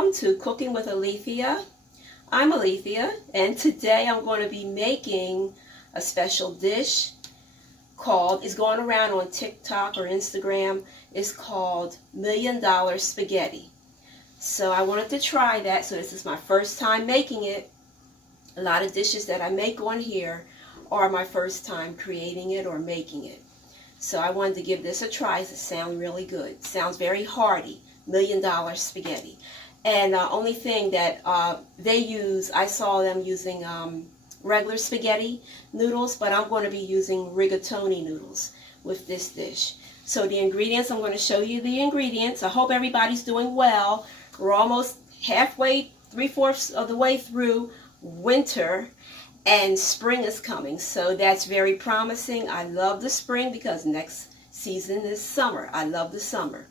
Welcome to Cooking with Alethea. I'm Alethea, and today I'm going to be making a special dish called, it's going around on TikTok or Instagram, it's called Million Dollar Spaghetti. So I wanted to try that, so this is my first time making it. A lot of dishes that I make on here are my first time creating it or making it. So I wanted to give this a try. It sounds really good. It sounds very hearty. Million Dollar Spaghetti. And only thing that they use, I saw them using regular spaghetti noodles, but I'm going to be using rigatoni noodles with this dish. So the ingredients, I'm going to show you the ingredients. I hope everybody's doing well. We're almost halfway, 3/4 of the way through winter, and spring is coming. So that's very promising. I love the spring because next season is summer. I love the summer.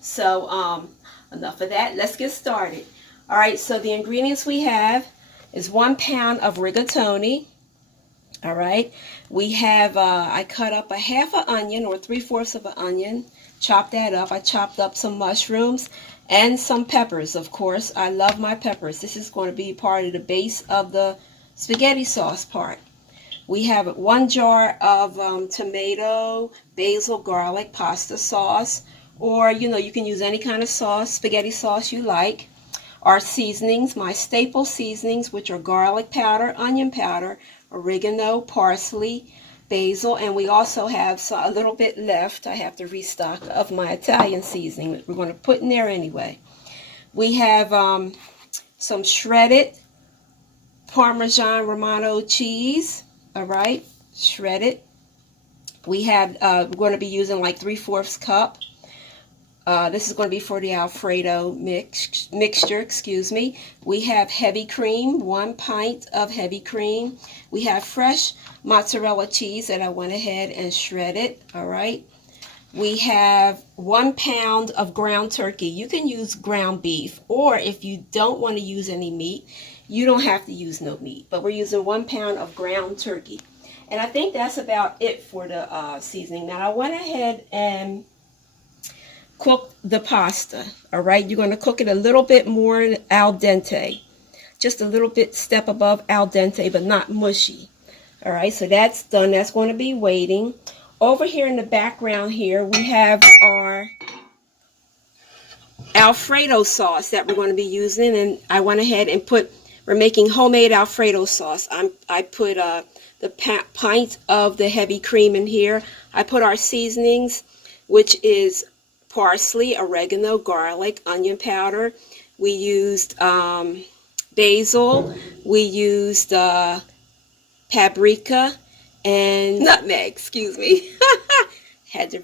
So enough of that. Let's get started. All right, so the ingredients we have is 1 pound of rigatoni. All right, we have, I cut up a half an onion or 3/4 of an onion, chop that up. I chopped up some mushrooms and some peppers, of course. I love my peppers. This is going to be part of the base of the spaghetti sauce part. We have 1 jar of tomato, basil, garlic, pasta sauce, or you can use any kind of sauce, spaghetti sauce you like. Our seasonings, my staple seasonings, which are garlic powder, onion powder, oregano, parsley, basil, and we also have a little bit left. I have to restock of my Italian seasoning that we're going to put in there anyway. We have some shredded Parmesan Romano cheese, all right, shredded. We have, we're going to be using like 3/4 cup. This is going to be for the Alfredo mixture, excuse me. We have heavy cream, 1 pint of heavy cream. We have fresh mozzarella cheese that I went ahead and shredded, all right. We have 1 pound of ground turkey. You can use ground beef, or if you don't want to use any meat, you don't have to use no meat. But we're using 1 pound of ground turkey. And I think that's about it for the seasoning. Now I went ahead and cook the pasta, all right. You're going to cook it a little bit more al dente, just a little bit step above al dente, but not mushy. All right, so that's done. That's going to be waiting. Over here in the background here, we have our Alfredo sauce that we're going to be using, and I went ahead and we're making homemade Alfredo sauce. I put the pint of the heavy cream in here. I put our seasonings, which is parsley, oregano, garlic, onion powder. We used basil. We used paprika and nutmeg, excuse me. Had to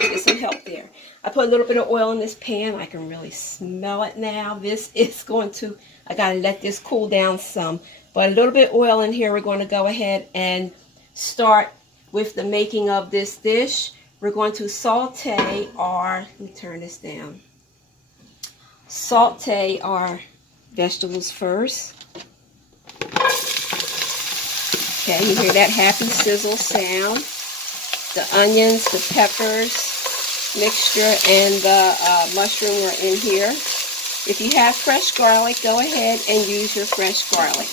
get some help there. I put a little bit of oil in this pan. I can really smell it now. This is going to, I gotta let this cool down some. But a little bit of oil in here. We're going to go ahead and start with the making of this dish. We're going to saute our, let me turn this down. Saute our vegetables first. Okay, you hear that happy sizzle sound. The onions, the peppers, mixture, and the mushroom are in here. If you have fresh garlic, go ahead and use your fresh garlic.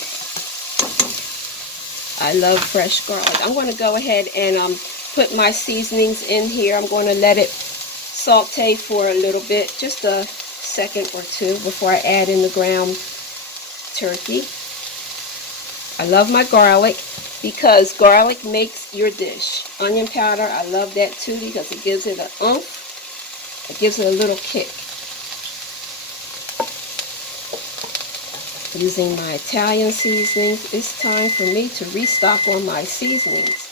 I love fresh garlic. I'm going to go ahead and put my seasonings in here. I'm going to let it saute for a little bit, just a second or two before I add in the ground turkey. I love my garlic because garlic makes your dish. Onion powder, I love that too because it gives it an oomph. It gives it a little kick. Using my Italian seasonings, it's time for me to restock on my seasonings.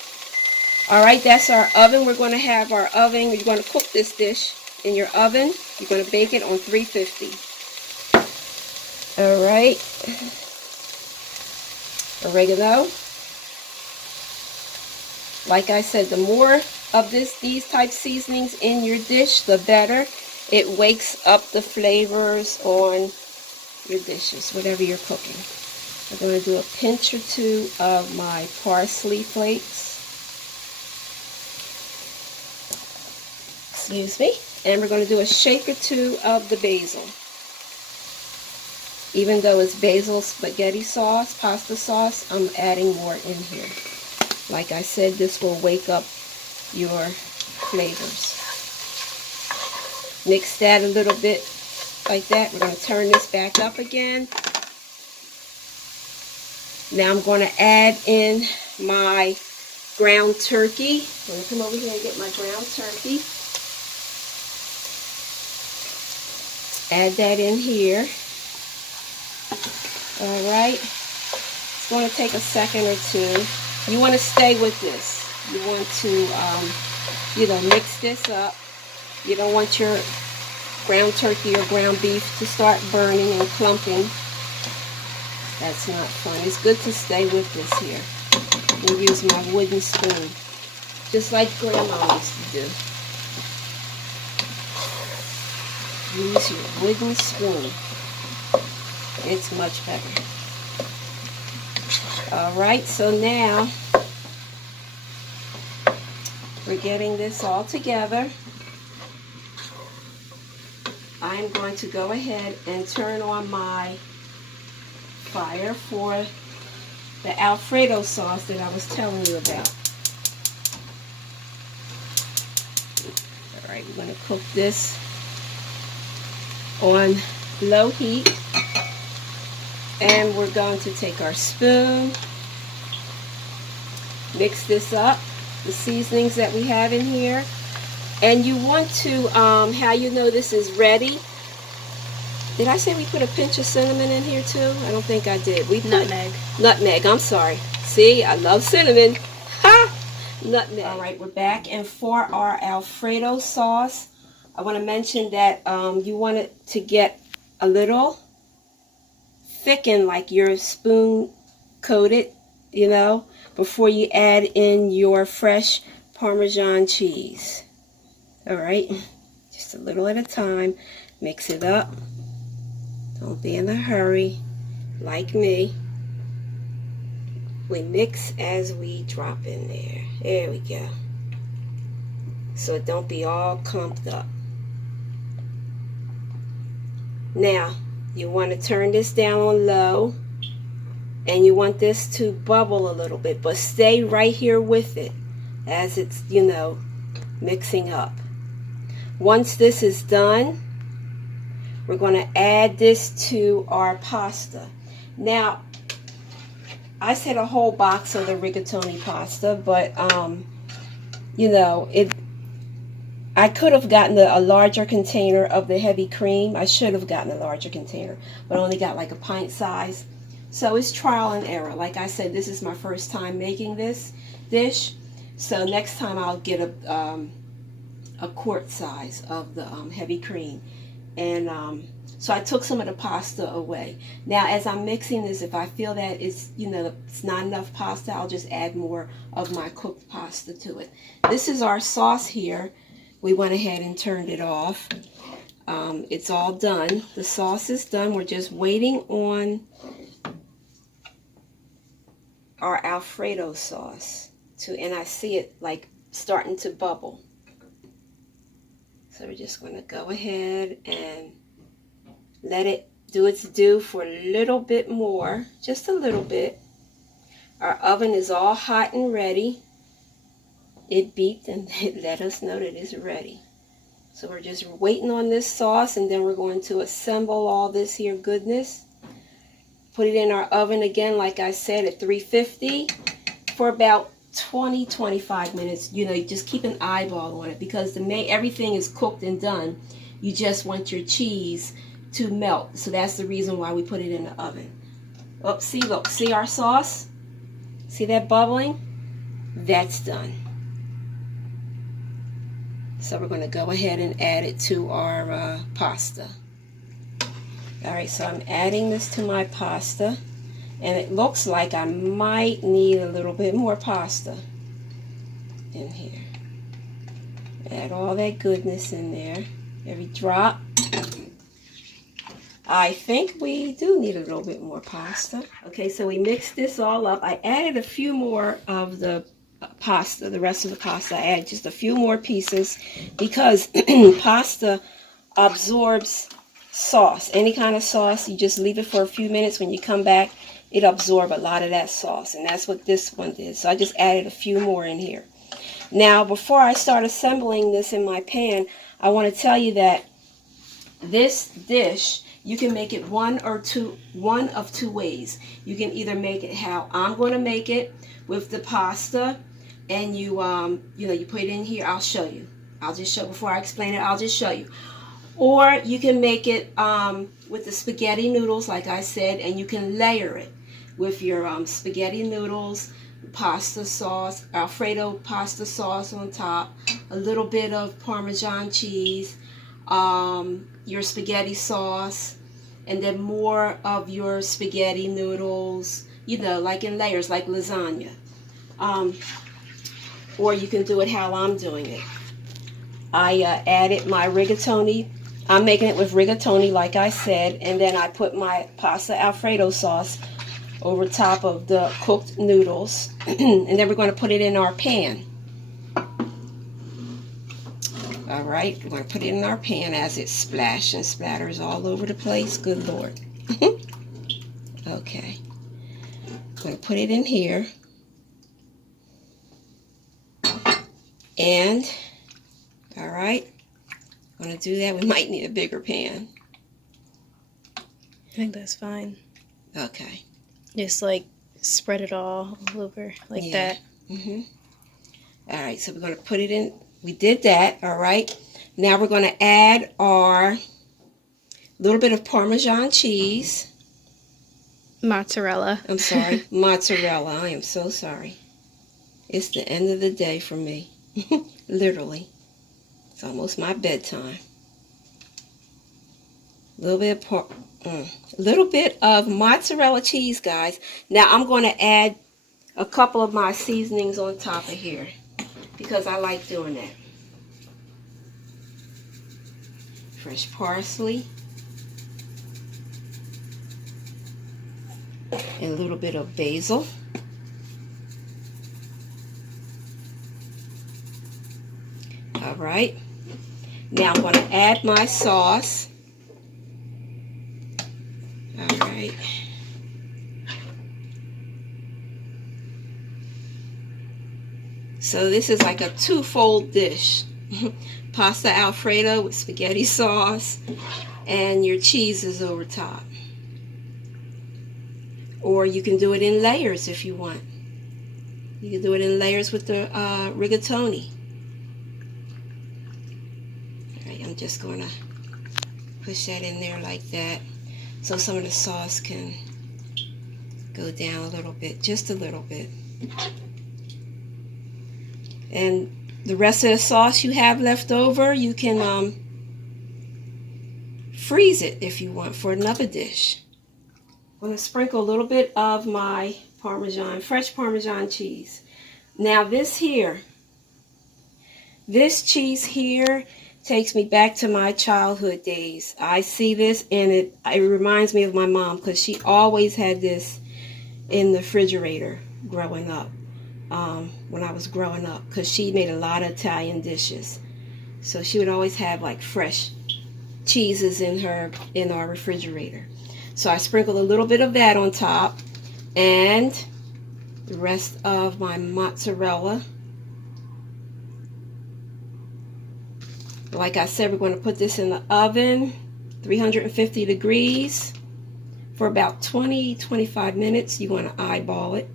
All right, that's our oven. We're going to have our oven. You're going to cook this dish in your oven. You're going to bake it on 350. All right. Oregano. Like I said, the more of these type seasonings in your dish, the better. It wakes up the flavors on your dishes, whatever you're cooking. I'm going to do a pinch or two of my parsley flakes. Excuse me. And we're going to do a shake or two of the basil. Even though it's basil spaghetti sauce, pasta sauce, I'm adding more in here. Like I said, this will wake up your flavors. Mix that a little bit like that. We're going to turn this back up again. Now I'm going to add in my ground turkey. I'm going to come over here and get my ground turkey. Add that in here. Alright. It's going to take a second or two. You want to stay with this. You want to, mix this up. You don't want your ground turkey or ground beef to start burning and clumping. That's not fun. It's good to stay with this here. We'll use my wooden spoon, just like Grandma used to do. Use your wooden spoon. It's much better. Alright, so now we're getting this all together. I'm going to go ahead and turn on my fire for the Alfredo sauce that I was telling you about. Alright, we're going to cook this on low heat. And we're going to take our spoon, mix this up, the seasonings that we have in here. And you want to, how you know this is ready. Did I say we put a pinch of cinnamon in here too? I don't think I did. We put nutmeg. Nutmeg, I'm sorry. See, I love cinnamon. Ha! Nutmeg. All right, we're back. And for our Alfredo sauce, I want to mention that you want it to get a little thicken, like your spoon coated, before you add in your fresh Parmesan cheese. Alright, just a little at a time. Mix it up. Don't be in a hurry, like me. We mix as we drop in there. There we go. So it don't be all clumped up. Now, you want to turn this down on low, and you want this to bubble a little bit, but stay right here with it as it's, mixing up. Once this is done, we're going to add this to our pasta. Now, I said a whole box of the rigatoni pasta, but, I could have gotten a larger container of the heavy cream. I should have gotten a larger container, but I only got like a pint size. So it's trial and error. Like I said, this is my first time making this dish. So next time I'll get a quart size of the heavy cream. And so I took some of the pasta away. Now as I'm mixing this, if I feel that it's, it's not enough pasta, I'll just add more of my cooked pasta to it. This is our sauce here. We went ahead and turned it off. It's all done. The sauce is done. We're just waiting on our Alfredo sauce and I see it like starting to bubble. So we're just going to go ahead and let it do its due for a little bit more, just a little bit. Our oven is all hot and ready. It beeped and it let us know that it's ready. So we're just waiting on this sauce, and then we're going to assemble all this here goodness. Put it in our oven again, like I said, at 350 for about 20-25 minutes. You just keep an eyeball on it because everything is cooked and done. You just want your cheese to melt. So that's the reason why we put it in the oven. Oh, look, see our sauce? See that bubbling? That's done. So we're going to go ahead and add it to our pasta. Alright, so I'm adding this to my pasta. And it looks like I might need a little bit more pasta in here. Add all that goodness in there. Every drop. I think we do need a little bit more pasta. Okay, so we mixed this all up. I added a few more of the pasta, the rest of the pasta. I add just a few more pieces because pasta absorbs sauce. Any kind of sauce, you just leave it for a few minutes. When you come back, it'll absorb a lot of that sauce, and that's what this one did. So I just added a few more in here. Now, before I start assembling this in my pan, I want to tell you that this dish, you can make it one of two ways. You can either make it how I'm going to make it with the pasta, and you put it in here. I'll show you. I'll just show before I explain it. I'll just show you. Or you can make it with the spaghetti noodles, like I said, and you can layer it with your spaghetti noodles, pasta sauce, Alfredo pasta sauce on top, a little bit of Parmesan cheese, your spaghetti sauce, and then more of your spaghetti noodles, like in layers, like lasagna. Or you can do it how I'm doing it. I added my rigatoni. I'm making it with rigatoni, like I said, and then I put my pasta Alfredo sauce over top of the cooked noodles, and then we're going to put it in our pan. All right, we're going to put it in our pan as it splashes and splatters all over the place. Good Lord. Okay, I'm going to put it in here, and all right, I'm going to do that. We might need a bigger pan. I think that's fine. Okay. Just like spread it all over like that. All right, so we're going to put it in. We did that, all right. Now we're going to add our little bit of Parmesan cheese. Mozzarella. I'm sorry, mozzarella. I am so sorry. It's the end of the day for me. Literally. It's almost my bedtime. A little bit of mozzarella cheese, guys. Now I'm going to add a couple of my seasonings on top of here because I like doing that. Fresh parsley and a little bit of basil. All right. Now I'm going to add my sauce. All right. So this is like a two-fold dish. Pasta Alfredo with spaghetti sauce, and your cheese is over top. Or you can do it in layers if you want. You can do it in layers with the rigatoni. All right, I'm just going to push that in there like that, so some of the sauce can go down a little bit, just a little bit. And the rest of the sauce you have left over, you can freeze it if you want for another dish. I'm going to sprinkle a little bit of my fresh Parmesan cheese. Now this cheese here takes me back to my childhood days. I see this and it reminds me of my mom, because she always had this in the refrigerator growing up, when I was growing up, because she made a lot of Italian dishes. So she would always have like fresh cheeses in our refrigerator. So I sprinkled a little bit of that on top, and the rest of my mozzarella. Like I said, we're going to put this in the oven, 350 degrees, for about 20-25 minutes. You want to eyeball it.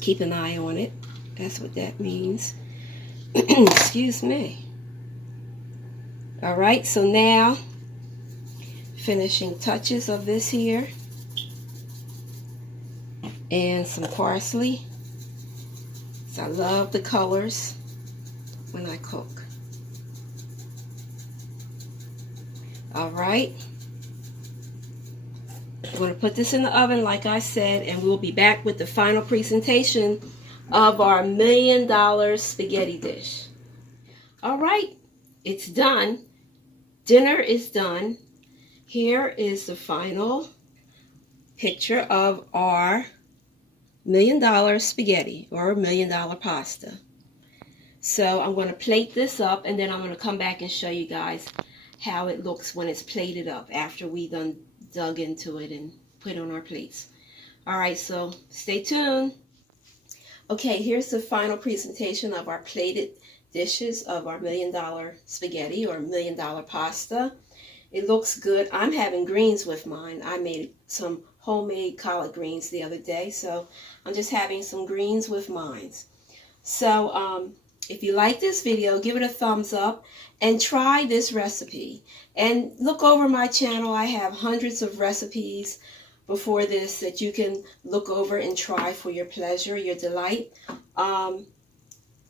Keep an eye on it. That's what that means. Excuse me. All right, so now, finishing touches of this here. And some parsley. So I love the colors when I cook. All right. I'm going to put this in the oven, like I said, and we'll be back with the final presentation of our $1 million spaghetti dish. All right, it's done. Dinner is done. Here is the final picture of our $1 million spaghetti, or $1 million pasta. So I'm going to plate this up, and then I'm going to come back and show you guys how it looks when it's plated up after we done dug into it and put it on our plates. All right, so stay tuned. Okay, here's the final presentation of our plated dishes of our $1 million spaghetti or $1 million pasta. It looks good. I'm having greens with mine. I made some homemade collard greens the other day, so I'm just having some greens with mine. So if you like this video, give it a thumbs up and try this recipe. And look over my channel. I have hundreds of recipes before this that you can look over and try for your pleasure, your delight.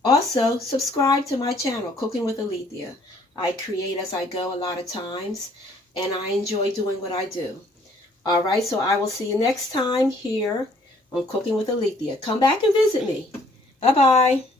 Also, subscribe to my channel, Cooking with Alethea. I create as I go a lot of times, and I enjoy doing what I do. All right, so I will see you next time here on Cooking with Alethea. Come back and visit me. Bye-bye.